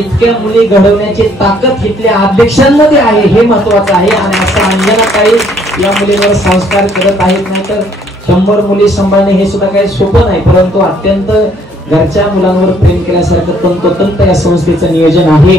इतक्या मुली घडवण्याची ताकद इथल्या अध्यक्षांमध्ये आहे, हे महत्वाचं आहे। आणि असं अंजनाताई या मुलीवर संस्कार करत आहेत, नाहीतर 100 मुली सांभाळणे हे सुद्धा काही सोपं नाही, परंतु अत्यंत घरच्या मुलांवर प्रेम केल्यासारखं तंतोतंत या संस्थेचं नियोजन आहे।